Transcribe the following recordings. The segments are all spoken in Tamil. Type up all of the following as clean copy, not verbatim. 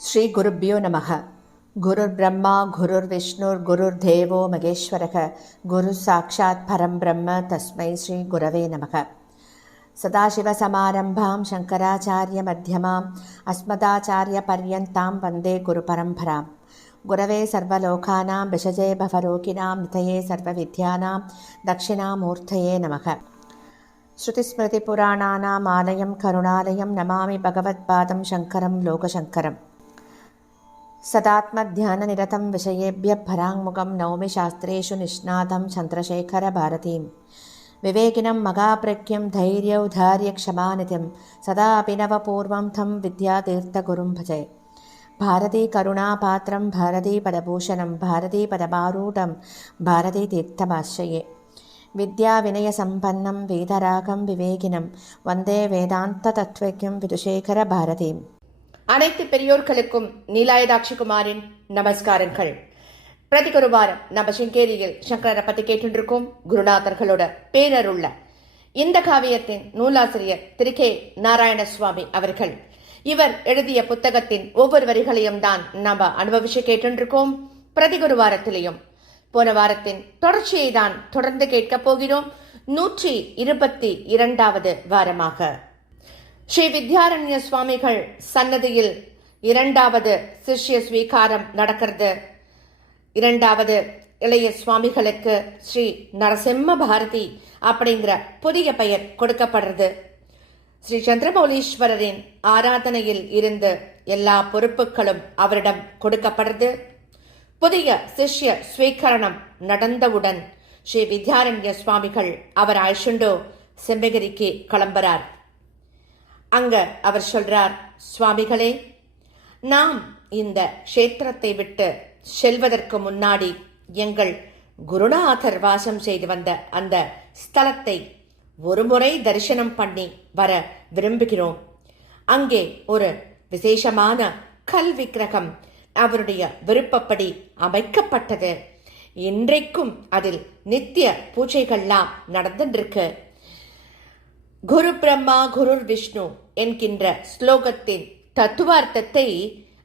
ஸ்ரீ குருப்யோ நமக. குருர் பிரம்மா குருர் விஷ்ணுர் குருர் தேவோ மகேஸ்வரக குரு சாட்சாத் பரம் பிரம்ம தஸ்மை ஸ்ரீ குரவே நமக. சதாசிவசமாரம்பாம் சங்கராச்சாரிய மத்தியமாம் அஸ்மதாச்சாரிய பர்யந்தாம் வந்தே குரு பரம்பராம். குரவே சர்வலோகானாம் விஷஜே பவரோகிணாம் நிதயே சர்வவித்யானாம் தட்சிணாமூர்த்தயே நமக. ஸ்ருதிஸ்மிருதிபுராணானாம் ஆலயம் கருணாலயம் நமாமி பகவத்பாதம் சங்கரம் லோகசங்கரம். சதாத்மத்யானநிரதம் விஷயேபிய பராங்முகம் நௌமி சாஸ்திரேஷு நிஷ்ணாதம் சந்திரசேகர பாரதீம். விவேகினம் மகாபிரக்யம் தைரியௌதாரிய க்ஷமாநிதிம் சதா அபிநவபூர்வம் தம் வித்யாதீர்த்தகுரும் பஜே. பாரதி கருணாபாத்திரம் பாரதி பதபூஷணம் பாரதி பதபாரூடம் பாரதி தீர்த்தமாஸ்ரயே. வித்யா வினய சம்பன்னம் வேதராகம் விவேகினம் வந்தே வேதாந்த தத்வக்யம் விதுஷேகர பாரதீம். அனைத்து பெரியோர்களுக்கும் நீலாயதாட்சி குமாரின் நமஸ்காரங்கள். பிரதி குருவாரம் நம்ம சிங்கேரியில் சங்கரரை பத்தி கேட்டுருக்கோம். குருநாதர்களோட பேரருள்ள இந்த காவியத்தின் நூலாசிரியர் திரு கே நாராயண சுவாமி அவர்கள். இவர் எழுதிய புத்தகத்தின் ஒவ்வொரு வரிகளையும் தான் நாம அனுபவிச்சு கேட்டுருக்கோம். பிரதி குருவாரத்திலையும் போன வாரத்தின் தொடர்ச்சியை தான் தொடர்ந்து கேட்க போகிறோம். 122வது வாரமாக ஸ்ரீ வித்யாரண்ய சுவாமிகள் சன்னதியில் 2வது சிஷ்ய ஸ்வீகாரம் நடக்கிறது. 2வது இளைய சுவாமிகளுக்கு ஸ்ரீ நரசிம்ம பாரதி அப்படிங்கிற புதிய பெயர் கொடுக்கப்படுறது. ஸ்ரீ சந்திரமௌலீஸ்வரரின் ஆராதனையில் இருந்து எல்லா பொறுப்புகளும் அவரிடம் கொடுக்கப்படுறது. புதிய சிஷ்ய ஸ்வீகரணம் நடந்தவுடன் ஸ்ரீ வித்யாரண்ய சுவாமிகள் அவர் அழைச்சுண்டோ செம்பகிரிக்கு கிளம்புறார். அங்க அவர் சொல்றார், சுவாமிகளே, நாம் இந்த க்ஷேத்திரத்தை விட்டு செல்வதற்கு முன்னாடி எங்கள் குருநாதர் வாசம் செய்து வந்த அந்த ஸ்தலத்தை ஒரு முறை தரிசனம் பண்ணி வர விரும்புகிறோம். அங்கே ஒரு விசேஷமான கல் விக்கிரகம் அவருடைய விருப்பப்படி அமைக்கப்பட்டது. இன்றைக்கும் அதில் நித்திய பூஜைகள்லாம் நடந்துருக்கு. குரு பிரம்மா குருர் விஷ்ணு என்கின்ற ஸ்லோகத்தின் தத்துவார்த்தத்தை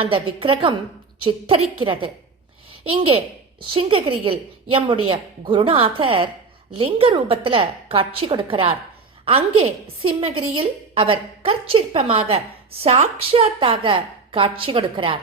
அந்த விக்கிரகம் சித்தரிக்கிறது. இங்கே சிங்ககிரியில் எம்முடைய குருநாதர் லிங்க ரூபத்துல காட்சி கொடுக்கிறார். அங்கே சிம்மகிரியில் அவர் கற்சிற்பமாக சாட்சாத்தாக காட்சி கொடுக்கிறார்.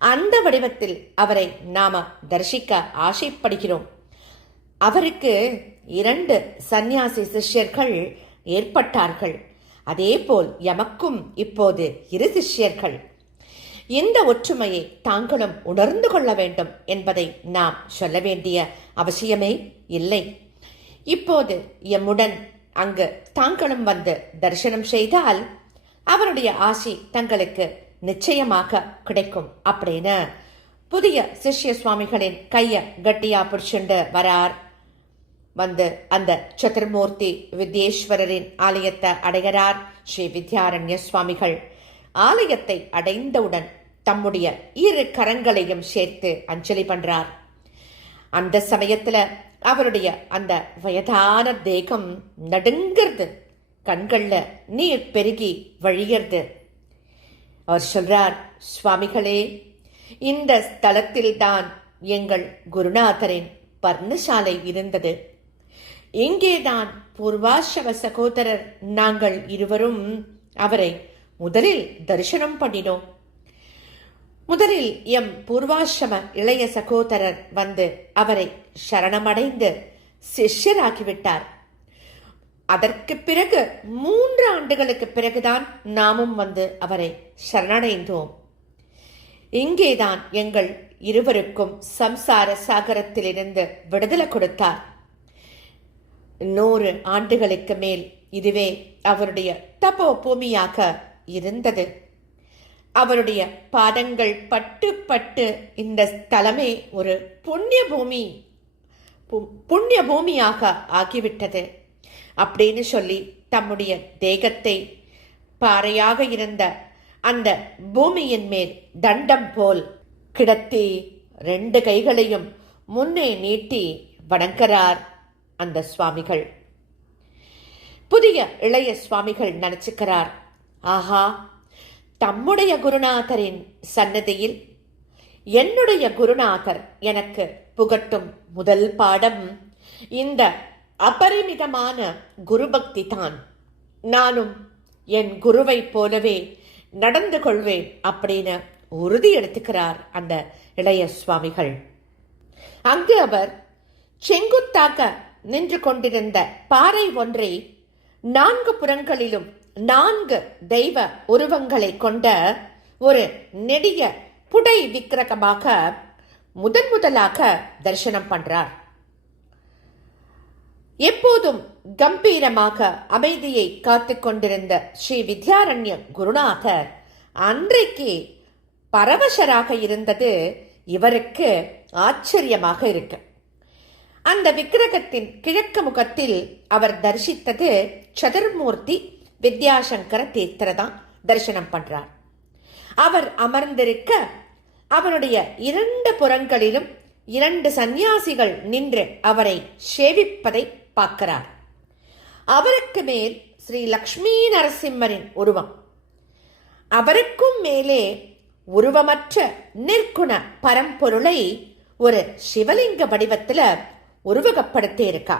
அந்த வடிவத்தில் அவரை நாம தரிசிக்க ஆசைப்படுகிறோம். அவருக்கு 2 சந்நியாசி சிஷ்யர்கள் ஏற்பட்டார்கள். அதேபோல் எமக்கும் இப்போது 2 சிஷ்யர்கள். இந்த ஒற்றுமையை தாங்களும் உணர்ந்து கொள்ள வேண்டும் என்பதை நாம் சொல்ல வேண்டிய அவசியமே இல்லை. இப்போது எம்முடன் அங்கு தாங்களும் வந்து தரிசனம் செய்தால் அவருடைய ஆசி தங்களுக்கு நிச்சயமாக கிடைக்கும் அப்படின்னு புதிய சிஷ்ய சுவாமிகளின் கைய கட்டியா பிடிச்சுண்டு வரார். வந்து அந்த சதுர்மூர்த்தி வித்யேஸ்வரரின் ஆலயத்தை அடைகிறார் ஸ்ரீ வித்யாரண்ய சுவாமிகள். ஆலயத்தை அடைந்தவுடன் தம்முடைய 2 கரங்களையும் சேர்த்து அஞ்சலி பண்றார். அந்த சமயத்துல அவருடைய அந்த வயதான தேகம் நடுங்கிறது, கண்கள்ல நீர் பெருகி வழிகிறது. அவர் சொல்றார், சுவாமிகளே, இந்த ஸ்தலத்தில்தான் எங்கள் குருநாதரின் பர்ணசாலை இருந்தது. இங்கேதான் பூர்வாசிரம சகோதரர் நாங்கள் இருவரும் அவரை முதலில் தரிசனம் பண்ணினோம். முதலில் எம் பூர்வாசிரம இளைய சகோதரர் வந்து அவரை சரணமடைந்து சிஷ்யராகிவிட்டார். அதற்கு பிறகு 3 ஆண்டுகளுக்கு பிறகுதான் நாமும் வந்து அவரை சரணடைந்தோம். இங்கேதான் எங்கள் இருவருக்கும் சம்சார சாகரத்திலிருந்து விடுதலை கொடுத்தார். 100 ஆண்டுகளுக்கு மேல் இதுவே அவருடைய தபோ பூமியாக இருந்தது. அவருடைய பாதங்கள் பட்டு பட்டு இந்த ஸ்தலமே ஒரு புண்ணிய பூமியாக ஆகிவிட்டது அப்படின்னு சொல்லி தம்முடைய தேகத்தை பாறையாக இருந்த அந்த பூமியின் மேல் தண்டம் போல் கிடத்தி 2 கைகளையும் முன்னே நீட்டி வணங்குகிறார் அந்த சுவாமிகள். புதிய இளைய சுவாமிகள் நினைச்சுக்கிறார், ஆஹா, தம்முடைய குருநாதரின் சன்னதியில் என்னுடைய குருநாதர் எனக்கு புகட்டும் முதல் பாடம் இந்த அபரிமிதமான குருபக்தி தான். நானும் என் குருவை போலவே நடந்து கொள்வேன் அப்படின்னு உறுதி எடுத்துக்கிறார் அந்த இளைய சுவாமிகள். அங்கு அவர் செங்குத்தாக நின்று கொண்டிருந்த பாறை ஒன்றை 4 புறங்களிலும் 4 தெய்வ உருவங்களை கொண்ட ஒரு நெடிய புடை விக்கிரகமாக முதலாக தரிசனம் பண்றார். எப்போதும் கம்பீரமாக அமைதியை காத்து கொண்டிருந்த ஸ்ரீ வித்யாரண்ய குருநாதர் அன்றைக்கு பரவசராக இருந்தது இவருக்கு ஆச்சரியமாக இருக்கு. அந்த விக்கிரகத்தின் கிழக்கு முகத்தில் அவர் தரிசித்தது சதுர்மூர்த்தி வித்யாசங்கர தீர்த்தரை தான் தரிசனம் பண்றார். அவர் அமர்ந்திருக்க அவருடைய 2 புறங்களிலும் 2 சந்நியாசிகள் நின்று அவரை சேவிப்பதை பார்க்கிறார். அவருக்கு மேல் ஸ்ரீ லக்ஷ்மி நரசிம்மரின் உருவம், அவருக்கும் மேலே உருவமற்ற நிற்குண பரம்பொருளை ஒரு சிவலிங்க வடிவத்தில் உருவகப்படுத்தி இருக்கா.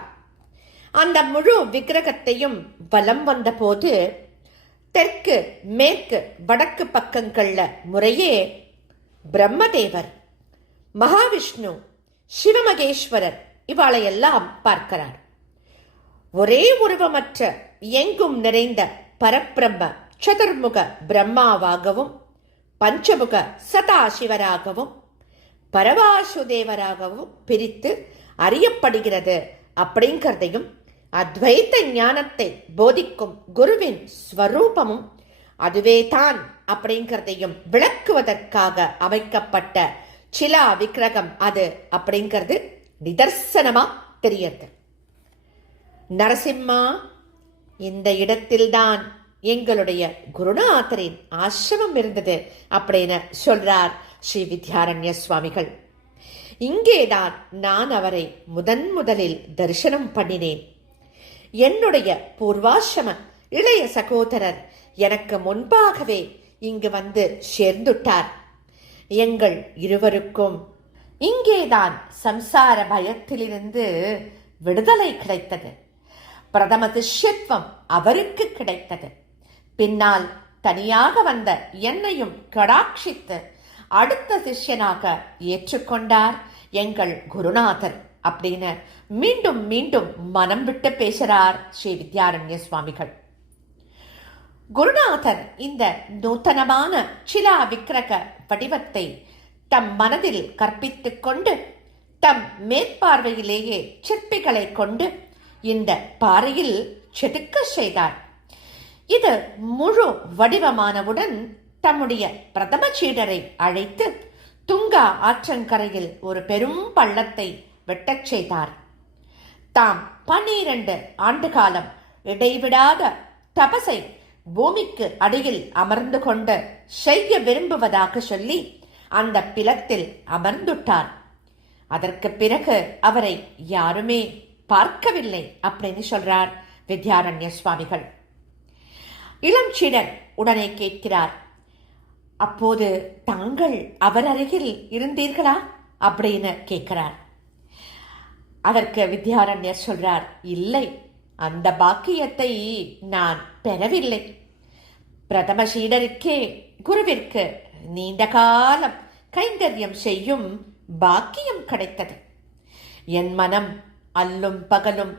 அந்த முழு விக்கிரகத்தையும் வலம் வந்த போது தெற்கு மேற்கு வடக்கு பக்கங்கள்ல முறையே பிரம்மதேவர், மகாவிஷ்ணு, சிவமகேஸ்வரர் இவாளையெல்லாம் பார்க்கிறார். ஒரே உருவமற்ற எங்கும் நிறைந்த பரபிரம்ம சதுர்முக பிரம்மாவாகவும் பஞ்சமுக சதாசிவராகவும் பரவாசுதேவராகவும் பிரித்து அறியப்படுகிறது அப்படிங்கிறதையும் அத்வைத்த ஞானத்தை போதிக்கும் குருவின் ஸ்வரூபமும் அதுவே தான் அப்படிங்கிறதையும் விளக்குவதற்காக அமைக்கப்பட்ட சிலா விக்கிரகம் அது அப்படிங்கிறது நிதர்சனமா தெரியுது. நரசிம்மா, இந்த இடத்தில்தான் எங்களுடைய குருநாதரின் ஆசிரமம் இருந்தது அப்படின்னு சொல்றார் ஸ்ரீ வித்யாரண்ய சுவாமிகள். இங்கேதான் நான் அவரை முதலில் தரிசனம் பண்ணினேன். என்னுடைய பூர்வாசிரம இளைய சகோதரர் எனக்கு முன்பாகவே இங்கு வந்து சேர்ந்துட்டார். எங்கள் இருவருக்கும் இங்கேதான் சம்சார பயத்திலிருந்து விடுதலை கிடைத்தது. பிரதம சிஷ்யத்துவம் அவருக்கு கிடைத்தது. பின்னால் தனியாக வந்த என்னையும் கடாட்சித்து அடுத்த சிஷ்யனாக ஏற்றுக்கொண்டார் எங்கள் குருநாதர் அப்படின்னு மீண்டும் மீண்டும் மனம் விட்டு பேசுறார் ஸ்ரீ வித்யாரண்ய சுவாமிகள். குருநாதர் இந்த நூத்தனமான சிலா விக்கிரக வடிவத்தை தம் மனதில் கற்பித்துக் கொண்டு தம் மேற்பார்வையிலேயே சிற்பிகளை கொண்டு இந்த பாறையில் செதுக்க செய்தார். இது முழு வடிவமானவுடன் தம்முடைய பிரதம சீடரை அழைத்து துங்கா ஆற்றங்கரையில் ஒரு பெரும் பள்ளத்தை வெட்டச் செய்தார். தாம் 12 ஆண்டு காலம் இடைவிடாத தபசை பூமிக்கு அடியில் அமர்ந்து கொண்டு செய்ய விரும்புவதாக சொல்லி அந்த பிலத்தில் அமர்ந்துட்டார். அதற்கு பிறகு அவரை யாருமே பார்க்கவில்லை அப்படின்னு சொல்றார் வித்யாரண்ய சுவாமிகள். இளம் சீடர் உடனே கேட்கிறார், அப்போது தாங்கள் அவர் அருகில் இருந்தீர்களா அப்படின்னு கேட்கிறார். அதற்கு வித்யாரண்யர் சொல்றார், இல்லை, அந்த பாக்கியத்தை நான் பெறவில்லை. பிரதம சீடருக்கே குருவிற்கு நீண்ட காலம் கைங்கரியம் செய்யும் பாக்கியம் கிடைத்தது. என் மனம் அல்லும் பகலும்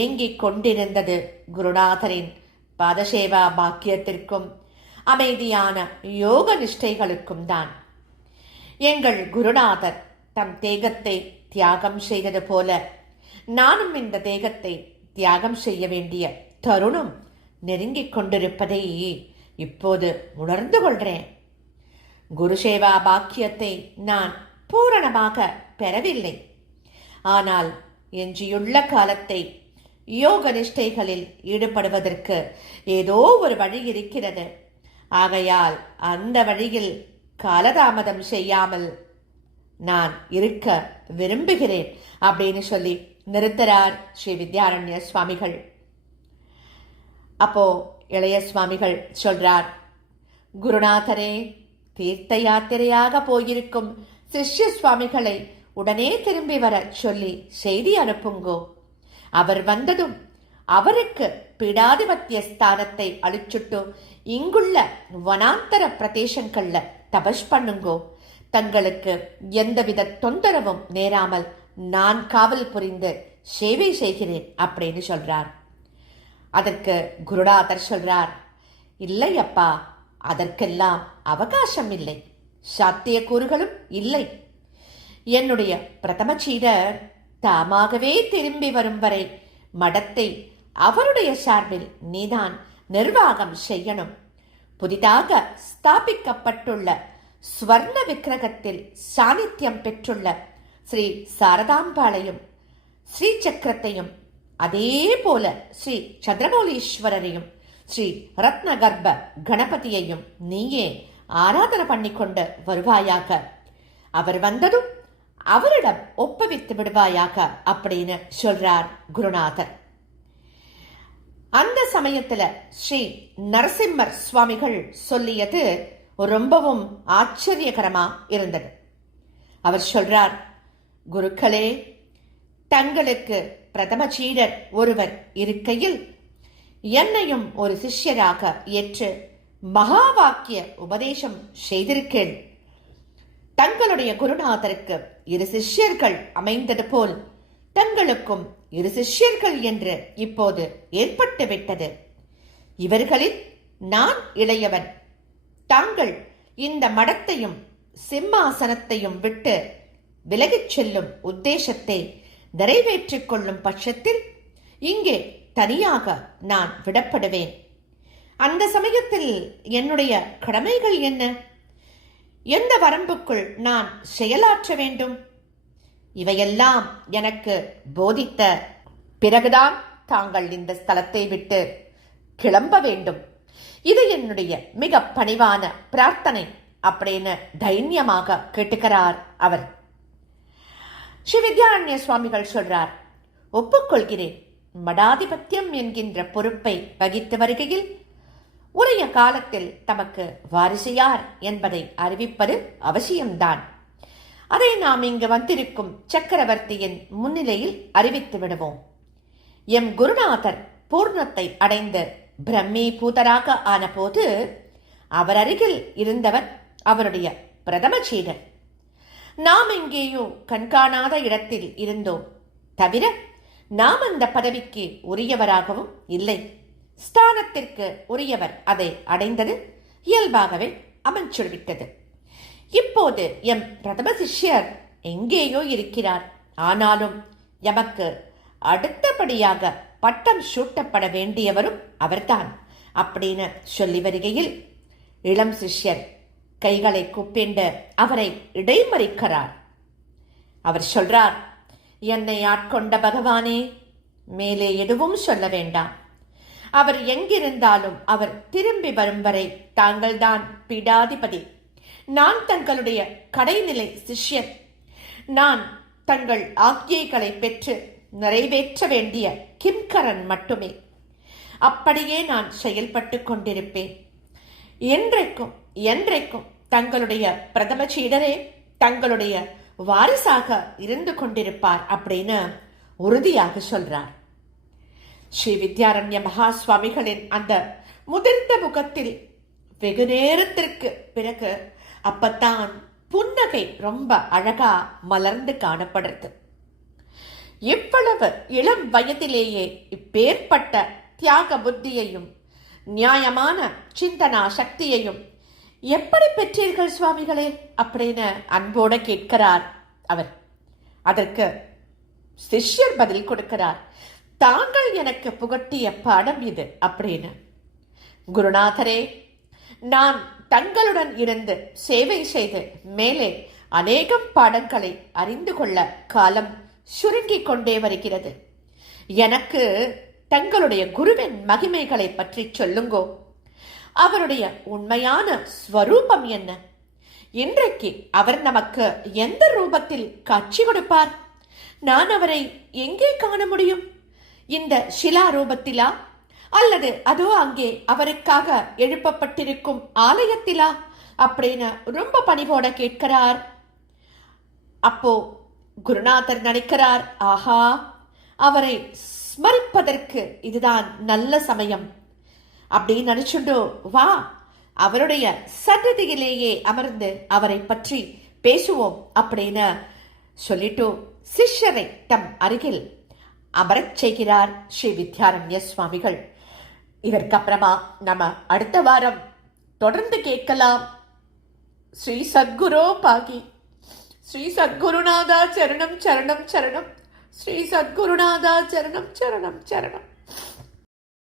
ஏங்கிக் கொண்டிருந்தது குருநாதரின் பாதசேவா பாக்கியத்திற்கும் அமைதியான யோக நிஷ்டைகளுக்கும் தான். எங்கள் குருநாதர் தம் தேகத்தை தியாகம் செய்தது போல நானும் இந்த தேகத்தை தியாகம் செய்ய வேண்டிய தருணம் நெருங்கிக் கொண்டிருப்பதை இப்போது உணர்ந்து கொள்றேன். குருசேவா பாக்கியத்தை நான் பூரணமாக பெறவில்லை. ஆனால் எஞ்சியுள்ள காலத்தை யோக நிஷ்டைகளில் ஈடுபடுவதற்கு ஏதோ ஒரு வழி இருக்கிறது. ஆகையால் அந்த வழியில் காலதாமதம் செய்யாமல் நான் இருக்க விரும்புகிறேன் அப்படின்னு சொல்லி நிறுத்துறார் ஸ்ரீ வித்யாரண்ய சுவாமிகள். அப்போ இளைய சுவாமிகள் சொல்றார், குருநாதரே, தீர்த்த யாத்திரையாக போயிருக்கும் சிஷ்ய சுவாமிகளை உடனே திரும்பி வர சொல்லி செய்தி அனுப்புங்கோ. அவர் வந்ததும் அவருக்கு பீடாதிபத்திய ஸ்தானத்தை அழிச்சுட்டு இங்குள்ள வனாந்தர பிரதேசங்கள்ல தபஸ் பண்ணுங்கோ. தங்களுக்கு எந்தவித தொந்தரவும் நேராமல் நான் காவல் புரிந்து சேவை செய்கிறேன் அப்படின்னு சொல்றார். அதற்கு குருநாதர் சொல்றார், இல்லை அப்பா, அதற்கெல்லாம் அவகாசம் இல்லை, சாத்தியக்கூறுகளும் இல்லை. என்னுடைய பிரதம சீடர் தாமாகவே திரும்பி வரும் வரை மடத்தை அவருடைய சார்பில் நீதான் நிர்வாகம் செய்யணும். புதிதாக ஸ்தாபிக்கப்பட்டுள்ள ஸ்வர்ண விக்கிரகத்தில் சாநித்தியம் பெற்றுள்ள ஸ்ரீ சாரதாம்பாளையும் ஸ்ரீ சக்கரத்தையும் அதே போல ஸ்ரீ சந்திரமௌலீஸ்வரரையும் ஸ்ரீ ரத்னகர்ப்ப கணபதியையும் நீயே ஆராதனை பண்ணிக்கொண்டு வருவாயாக. அவர் வந்ததும் அவரிடம் ஒப்புவித்து விடுவாயாக அப்படின்னு சொல்றார் குருநாதர். அந்த சமயத்துல ஸ்ரீ நரசிம்மர் சுவாமிகள் சொல்லியது ரொம்பவும் ஆச்சரியகரமா இருந்தது. அவர் சொல்றார், குருக்களே, தங்களுக்கு பிரதம சீடர் ஒருவர் இருக்கையில் என்னையும் ஒரு சிஷ்யராக ஏற்று மகா வாக்கிய உபதேசம் செய்திருக்கேன். தங்களுடைய குருநாதருக்கு 2 சிஷ்யர்கள் அமைந்தது போல் தங்களுக்கும் 2 சிஷ்யர்கள் என்று இப்போது ஏற்பட்டு விட்டது. இவர்களில் நான் இளையவன். தாங்கள் இந்த மடத்தையும் சிம்மாசனத்தையும் விட்டு விலகிச் செல்லும் உத்தேசத்தை நிறைவேற்றிக் கொள்ளும் பட்சத்தில் இங்கே தனியாக நான் விடப்படுவேன். அந்த சமயத்தில் என்னுடைய கடமைகள் என்ன? எந்த வரம்புக்குள் நான் செயலாற்ற வேண்டும்? இவையெல்லாம் எனக்கு போதித்த பிறகுதான் தாங்கள் இந்த ஸ்தலத்தை விட்டு கிளம்ப வேண்டும். இது என்னுடைய மிக பணிவான பிரார்த்தனை அப்படின்னு தைரியமாக கேட்டுக்கிறார் அவர். ஸ்ரீ வித்யாரண்ய சுவாமிகள் சொல்றார், ஒப்புக்கொள்கிறேன். மடாதிபத்தியம் என்கின்ற பொறுப்பை வகித்து வருகையில் உரிய காலத்தில் தமக்கு வாரிசு யார் என்பதை அறிவிப்பது அவசியம்தான். அதை நாம் இங்கு வந்திருக்கும் சக்கரவர்த்தியின் முன்னிலையில் அறிவித்து விடுவோம். எம் குருநாதர் பூர்ணத்தை அடைந்து பிரம்மி பூதராக ஆன போது அவர் அருகில் இருந்தவர் அவருடைய பிரதம சீடர். நாம் எங்கேயோ கண்காணாத இடத்தில் இருந்தோம். தவிர நாம் அந்த பதவிக்கு உரியவராகவும் இல்லை. ஸ்தானத்திற்கு உரியவர் அதை அடைந்தது இயல்பாகவே அமைச்சுவிட்டது. இப்போது எம் பிரதம சிஷ்யர் எங்கேயோ இருக்கிறார். ஆனாலும் எமக்கு அடுத்தபடியாக பட்டம் சூட்டப்பட வேண்டியவரும் அவர்தான் அப்படின்னு சொல்லி வருகையில் இளம் சிஷ்யர் கைகளை கூப்பிண்டு அவரை இடைமறிக்கிறார். அவர் சொல்றார், என்னை ஆட்கொண்ட பகவானே, மேலே எதுவும் சொல்ல வேண்டாம். அவர் எங்கிருந்தாலும் அவர் திரும்பி வரும் வரை தாங்கள்தான் பீடாதிபதி. நான் தங்களுடைய கடைநிலை சிஷ்யர். நான் தங்கள் ஆக்ஞைகளை பெற்று நிறைவேற்ற வேண்டிய கிம்கரன் மட்டுமே. அப்படியே நான் செயல்பட்டு கொண்டிருப்பேன். என்றைக்கும் என்றைக்கும் தங்களுடைய பிரதம சீடரே தங்களுடைய வாரிசாக இருந்து கொண்டிருப்பார் அப்படின்னு உறுதியாக சொல்றார். ஸ்ரீ வித்யாரண்ய மகா சுவாமிகளின் அந்த முதிர்ந்த முகத்தில் வெகு நேரத்திற்கு பிறகு அப்பத்தான் புன்னகை ரொம்ப அழகா மலர்ந்து காணப்படுறது. இவ்வளவு இளம் வயதிலேயே இப்பேற்பட்ட தியாக புத்தியையும் நியாயமான சிந்தனா சக்தியையும் எப்படி பெற்றீர்கள் சுவாமிகளே அப்படின்னு அன்போட கேட்கிறார் அவர். அதற்கு சிஷ்யர் பதில் கொடுக்கிறார், தாங்கள் எனக்கு புகட்டிய பாடம் இது அப்படின்னு. குருநாதரே, நான் தங்களுடன் இருந்து சேவை செய்து மேலே அநேகம் பாடங்களை அறிந்து கொள்ள காலம் சுருங்கிக் கொண்டே வருகிறது. எனக்கு தங்களுடைய குருவின் மகிமைகளை பற்றி சொல்லுங்கோ. அவருடைய உண்மையான ஸ்வரூபம் என்ன? இன்றைக்கு அவர் நமக்கு எந்த ரூபத்தில் காட்சி கொடுப்பார்? நான் அவரை எங்கே காண முடியும்? இந்த ஷிலா ரூபத்திலா அல்லது அதோ அங்கே அவருக்காக எழுப்பப்பட்டிருக்கும் ஆலயத்திலா அப்படின்னு ரொம்ப பணிவோட கேட்கிறார். அப்போ குருநாதர் நினைக்கிறார், ஆஹா, அவரை ஸ்மரிப்பதற்கு இதுதான் நல்ல சமயம் அப்படின்னு நினைச்சுண்டோ வா, அவருடைய சன்னதியிலேயே அமர்ந்து அவரை பற்றி பேசுவோம் அப்படின்னு சொல்லிட்டு சிஷ்யரை தம் அருகில் அமரச் செய்கிறார் ஸ்ரீ வித்யாரண்ய சுவாமிகள். இதற்கு அப்புறமா நம்ம அடுத்த வாரம் தொடர்ந்து கேட்கலாம். ஸ்ரீ சத்குரோ பாகி, ஸ்ரீ சத்குருநாதா சரணம் சரணம் சரணம், ஸ்ரீ சத்குருநாதா சரணம் சரணம் சரணம்.